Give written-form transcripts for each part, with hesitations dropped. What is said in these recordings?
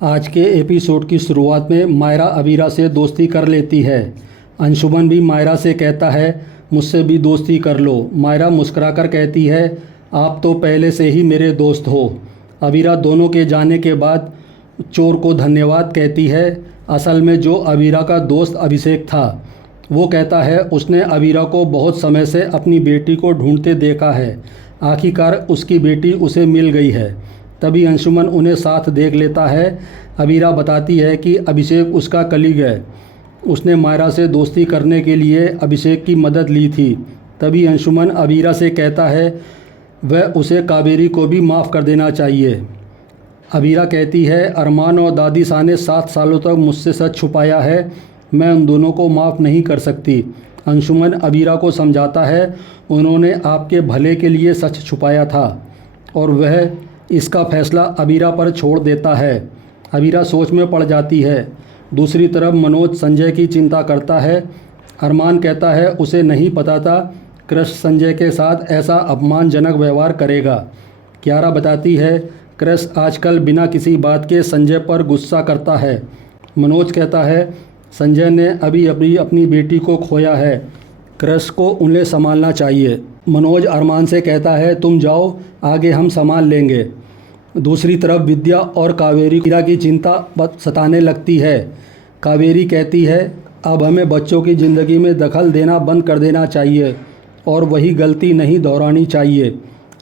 आज के एपिसोड की शुरुआत में मायरा अबीरा से दोस्ती कर लेती है। अंशुमन भी मायरा से कहता है मुझसे भी दोस्ती कर लो। मायरा मुस्कुराकर कहती है आप तो पहले से ही मेरे दोस्त हो। अबीरा दोनों के जाने के बाद चोर को धन्यवाद कहती है। असल में जो अबीरा का दोस्त अभिषेक था वो कहता है उसने अबीरा को बहुत समय से अपनी बेटी को ढूंढते देखा है। आखिरकार उसकी बेटी उसे मिल गई है। तभी अंशुमन उन्हें साथ देख लेता है। अबीरा बताती है कि अभिषेक उसका कलीग है। उसने मायरा से दोस्ती करने के लिए अभिषेक की मदद ली थी। तभी अंशुमन अबीरा से कहता है वह उसे कावेरी को भी माफ़ कर देना चाहिए। अबीरा कहती है अरमान और दादी शाह ने 7 सालों तक मुझसे सच छुपाया है, मैं उन दोनों को माफ़ नहीं कर सकती। अंशुमन अबीरा को समझाता है उन्होंने आपके भले के लिए सच छुपाया था और वह इसका फैसला अबीरा पर छोड़ देता है। अबीरा सोच में पड़ जाती है। दूसरी तरफ मनोज संजय की चिंता करता है। अरमान कहता है उसे नहीं पता था कृष्ण संजय के साथ ऐसा अपमानजनक व्यवहार करेगा। कियारा बताती है कृष्ण आजकल बिना किसी बात के संजय पर गुस्सा करता है। मनोज कहता है संजय ने अभी अभी अपनी बेटी को खोया है, कृष्ण को उन्हें संभालना चाहिए। मनोज अरमान से कहता है तुम जाओ, आगे हम संभाल लेंगे। दूसरी तरफ विद्या और कावेरी की चिंता सताने लगती है। कावेरी कहती है अब हमें बच्चों की ज़िंदगी में दखल देना बंद कर देना चाहिए और वही गलती नहीं दोहरानी चाहिए।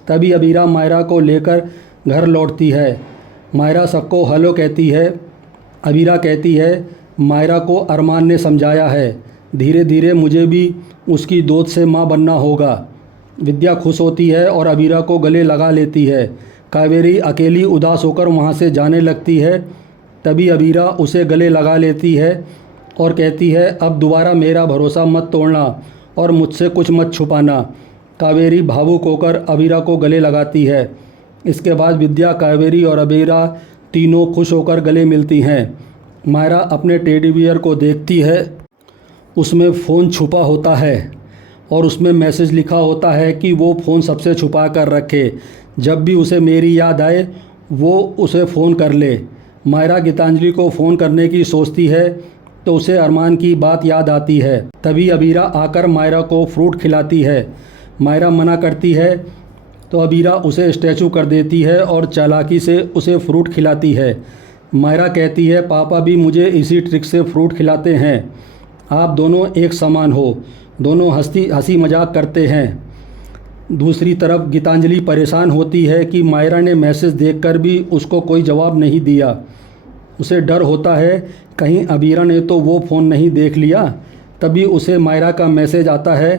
तभी अबीरा मायरा को लेकर घर लौटती है। मायरा सबको हेलो कहती है। अबीरा कहती है मायरा को अरमान ने समझाया है, धीरे धीरे मुझे भी उसकी दोस्त से माँ बनना होगा। विद्या खुश होती है और अबीरा को गले लगा लेती है। कावेरी अकेली उदास होकर वहाँ से जाने लगती है। तभी अबीरा उसे गले लगा लेती है और कहती है अब दोबारा मेरा भरोसा मत तोड़ना और मुझसे कुछ मत छुपाना। कावेरी भावुक होकर अबीरा को गले लगाती है। इसके बाद विद्या, कावेरी और अबीरा तीनों खुश होकर गले मिलती हैं। मायरा अपने टेडी बियर को देखती है। उसमें फ़ोन छुपा होता है और उसमें मैसेज लिखा होता है कि वो फ़ोन सबसे छुपा कर रखे, जब भी उसे मेरी याद आए वो उसे फ़ोन कर ले। मायरा गीतांजलि को फ़ोन करने की सोचती है तो उसे अरमान की बात याद आती है। तभी अबीरा आकर मायरा को फ्रूट खिलाती है। मायरा मना करती है तो अबीरा उसे स्टैचू कर देती है और चालाकी से उसे फ्रूट खिलाती है। मायरा कहती है पापा भी मुझे इसी ट्रिक से फ्रूट खिलाते हैं, आप दोनों एक समान हो। दोनों हंसी मजाक करते हैं। दूसरी तरफ गीतांजलि परेशान होती है कि मायरा ने मैसेज देखकर भी उसको कोई जवाब नहीं दिया। उसे डर होता है कहीं अबीरा ने तो वो फ़ोन नहीं देख लिया। तभी उसे मायरा का मैसेज आता है।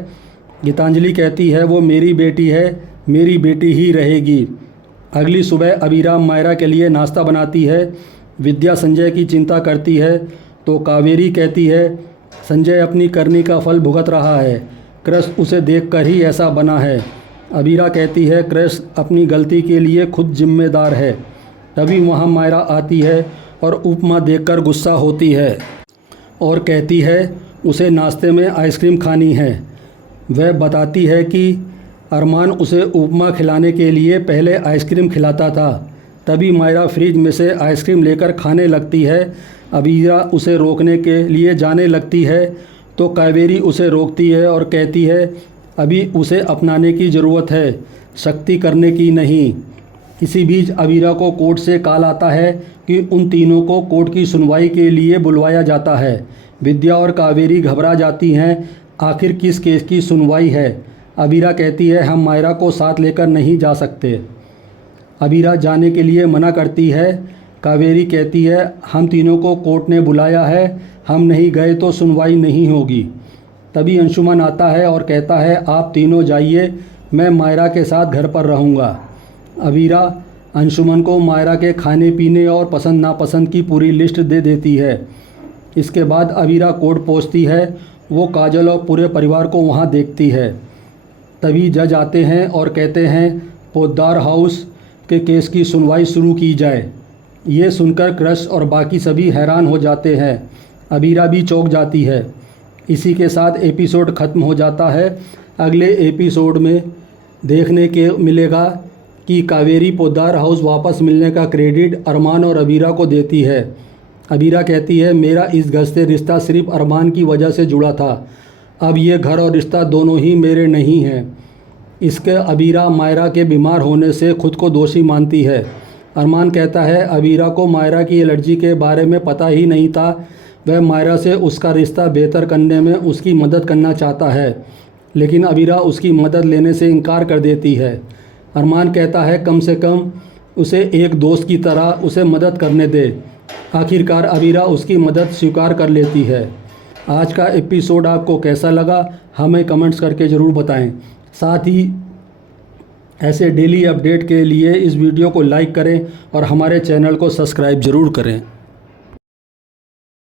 गीतांजलि कहती है वो मेरी बेटी है, मेरी बेटी ही रहेगी। अगली सुबह अबीरा मायरा के लिए नाश्ता बनाती है। विद्या संजय की चिंता करती है तो कावेरी कहती है संजय अपनी करनी का फल भुगत रहा है, कृष्ण उसे देखकर ही ऐसा बना है। अबीरा कहती है कृष्ण अपनी गलती के लिए खुद जिम्मेदार है। तभी वहाँ मायरा आती है और उपमा देखकर गुस्सा होती है और कहती है उसे नाश्ते में आइसक्रीम खानी है। वह बताती है कि अरमान उसे उपमा खिलाने के लिए पहले आइसक्रीम खिलाता था। तभी मायरा फ्रिज में से आइसक्रीम लेकर खाने लगती है। अबीरा उसे रोकने के लिए जाने लगती है तो कावेरी उसे रोकती है और कहती है अभी उसे अपनाने की ज़रूरत है, सख्ती करने की नहीं। इसी बीच अबीरा को कोर्ट से कॉल आता है कि उन तीनों को कोर्ट की सुनवाई के लिए बुलवाया जाता है। विद्या और कावेरी घबरा जाती हैं, आखिर किस केस की सुनवाई है। अबीरा कहती है हम मायरा को साथ लेकर नहीं जा सकते। अबीरा जाने के लिए मना करती है। कावेरी कहती है हम तीनों को कोर्ट ने बुलाया है, हम नहीं गए तो सुनवाई नहीं होगी। तभी अंशुमन आता है और कहता है आप तीनों जाइए, मैं मायरा के साथ घर पर रहूँगा। अबीरा अंशुमन को मायरा के खाने पीने और पसंद नापसंद की पूरी लिस्ट दे देती है। इसके बाद अबीरा कोर्ट पहुँचती है। वो काजल और पूरे परिवार को वहाँ देखती है। तभी जज आते हैं और कहते हैं पोद्दार हाउस के केस की सुनवाई शुरू की जाए। ये सुनकर कृष्ण और बाकी सभी हैरान हो जाते हैं। अबीरा भी चौंक जाती है। इसी के साथ एपिसोड ख़त्म हो जाता है। अगले एपिसोड में देखने के मिलेगा कि कावेरी पोद्दार हाउस वापस मिलने का क्रेडिट अरमान और अबीरा को देती है। अबीरा कहती है, मेरा इस घर से रिश्ता सिर्फ अरमान की वजह से जुड़ा था। अब ये घर और रिश्ता दोनों ही मेरे नहीं हैं। इसके अबीरा मायरा के बीमार होने से खुद को दोषी मानती है। अरमान कहता है, अबीरा को मायरा की एलर्जी के बारे में पता ही नहीं था। वह मायरा से उसका रिश्ता बेहतर करने में उसकी मदद करना चाहता है, लेकिन अबीरा उसकी मदद लेने से इनकार कर देती है। अरमान कहता है, कम से कम उसे एक दोस्त की तरह उसे मदद करने दे। आखिरकार अबीरा उसकी मदद स्वीकार कर लेती है। आज का एपिसोड आपको कैसा लगा हमें कमेंट्स करके ज़रूर बताएं। साथ ही ऐसे डेली अपडेट के लिए इस वीडियो को लाइक करें और हमारे चैनल को सब्सक्राइब ज़रूर करें।